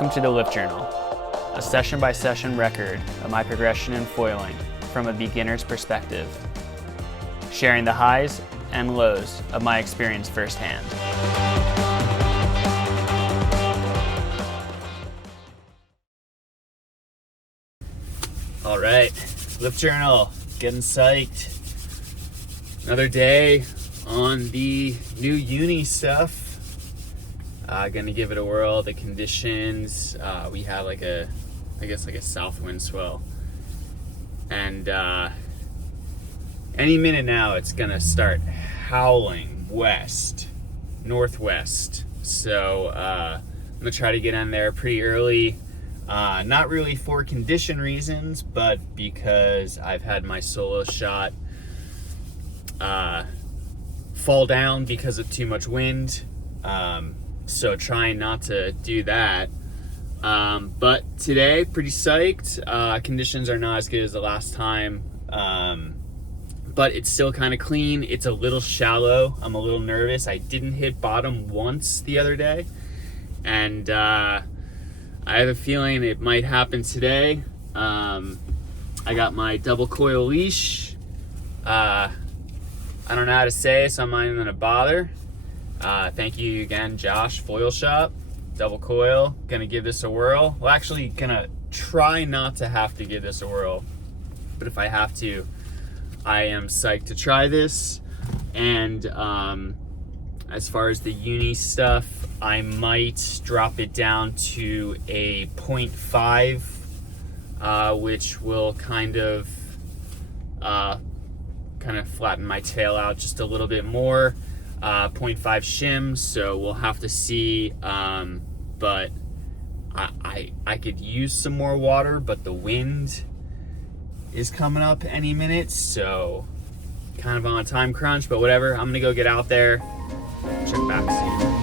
Welcome to the Lift Journal, a session-by-session record of my progression in foiling from a beginner's perspective, sharing the highs and lows of my experience firsthand. All right, Lift Journal, getting psyched. Another day on the new uni stuff. Gonna give it a whirl. The conditions, we have like a south wind swell, and any minute now it's gonna start howling northwest. So I'm gonna try to get on there pretty early. Not really for condition reasons, but because I've had my solo shot fall down because of too much wind. So trying not to do that. But today, pretty psyched. Conditions are not as good as the last time, but it's still kind of clean. It's a little shallow. I'm a little nervous. I didn't hit bottom once the other day, and I have a feeling it might happen today. I got my double coil leash. I don't know how to say it, so I'm not even gonna bother. Thank you again, Josh, Foil Shop, double coil. Gonna give this a whirl. Well, actually gonna try not to have to give this a whirl, but if I have to, I am psyched to try this. And as far as the uni stuff, I might drop it down to a 0.5, which will kind of flatten my tail out just a little bit more. 0.5 shim, so we'll have to see. But I could use some more water, but the wind is coming up any minute, so kind of on a time crunch, but whatever. I'm gonna go get out there, check back soon.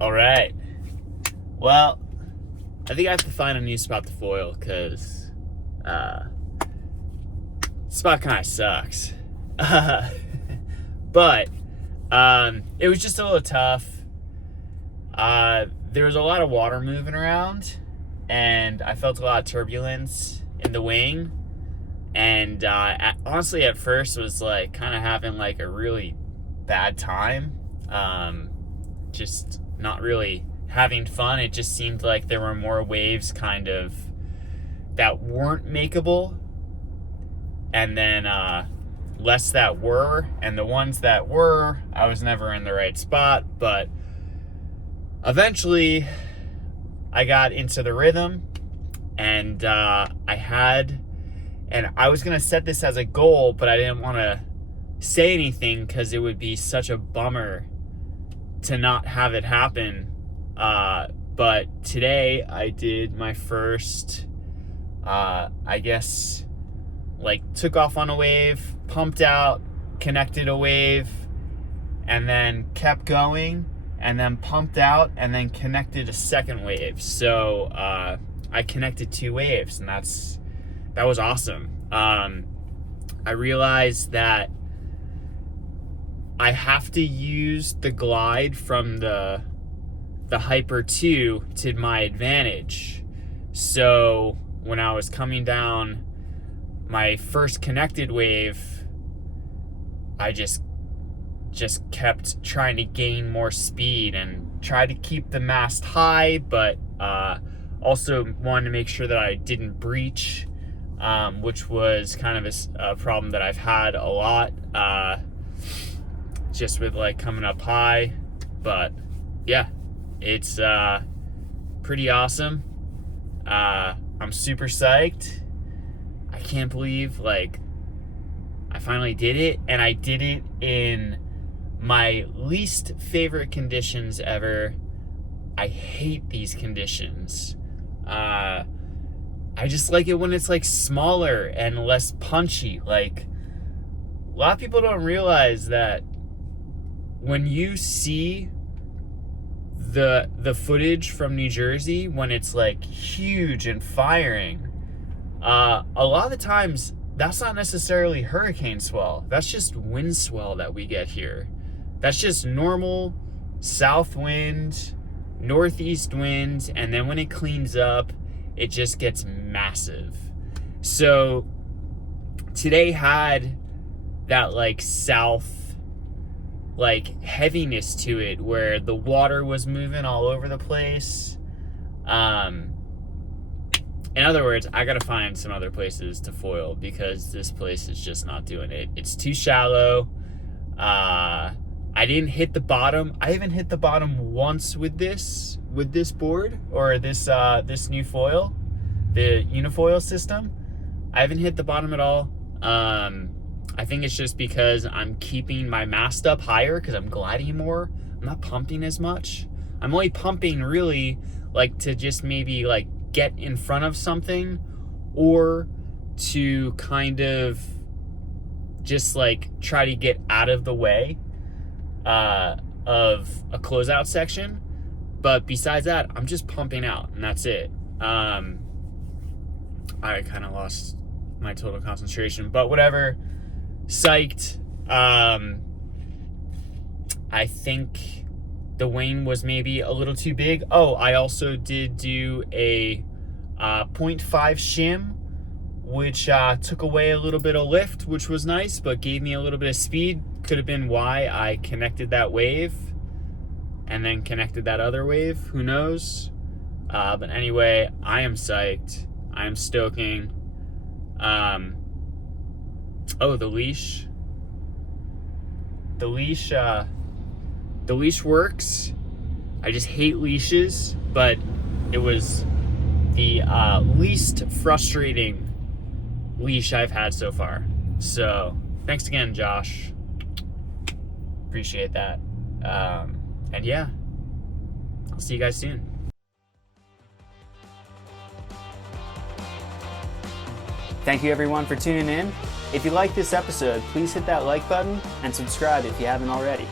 Alright, well, I think I have to find a new spot to foil, because spot kind of sucks. But it was just a little tough. There was a lot of water moving around, and I felt a lot of turbulence in the wing. And honestly, at first was like kind of having like a really bad time. Just not really having fun. It just seemed like there were more waves kind of that weren't makeable, and then less that were, and the ones that were, I was never in the right spot. But eventually I got into the rhythm, and I was gonna set this as a goal, but I didn't want to say anything because it would be such a bummer to not have it happen. But today I did my first, took off on a wave, pumped out, connected a wave, and then kept going, and then pumped out, and then connected a second wave. So I connected 2 waves, and that was awesome. I realized that I have to use the glide from the Hyper 2 to my advantage. So when I was coming down my first connected wave, I just kept trying to gain more speed and try to keep the mast high, but also wanted to make sure that I didn't breach, which was kind of a problem that I've had a lot, just with like coming up high. But yeah, it's pretty awesome. I'm super psyched. I can't believe like I finally did it, and I did it in my least favorite conditions ever. I hate these conditions. I just like it when it's like smaller and less punchy. Like, a lot of people don't realize that when you see the footage from New Jersey, when it's like huge and firing, a lot of the times that's not necessarily hurricane swell. That's just wind swell that we get here. That's just normal south wind, northeast wind, and then when it cleans up, it just gets massive. So today had that like south like heaviness to it, where the water was moving all over the place. In other words, I gotta find some other places to foil because this place is just not doing it. It's too shallow. I didn't hit the bottom. I haven't hit the bottom once with this board, or this new foil, the Unifoil system. I haven't hit the bottom at all. I think it's just because I'm keeping my mast up higher because I'm gliding more. I'm not pumping as much. I'm only pumping really like to just maybe like get in front of something, or to kind of just like try to get out of the way of a closeout section. But besides that, I'm just pumping out, and that's it. I kind of lost my total concentration, but whatever. Psyched. I think the wing was maybe a little too big. Oh, I also did do a 0.5 shim, which took away a little bit of lift, which was nice, but gave me a little bit of speed. Could have been why I connected that wave and then connected that other wave. Who knows? But anyway, I am psyched. I am stoking. Oh, the leash. The leash works. I just hate leashes, but it was the least frustrating leash I've had so far. So thanks again, Josh. Appreciate that. And yeah, I'll see you guys soon. Thank you everyone for tuning in. If you like this episode, please hit that like button and subscribe if you haven't already.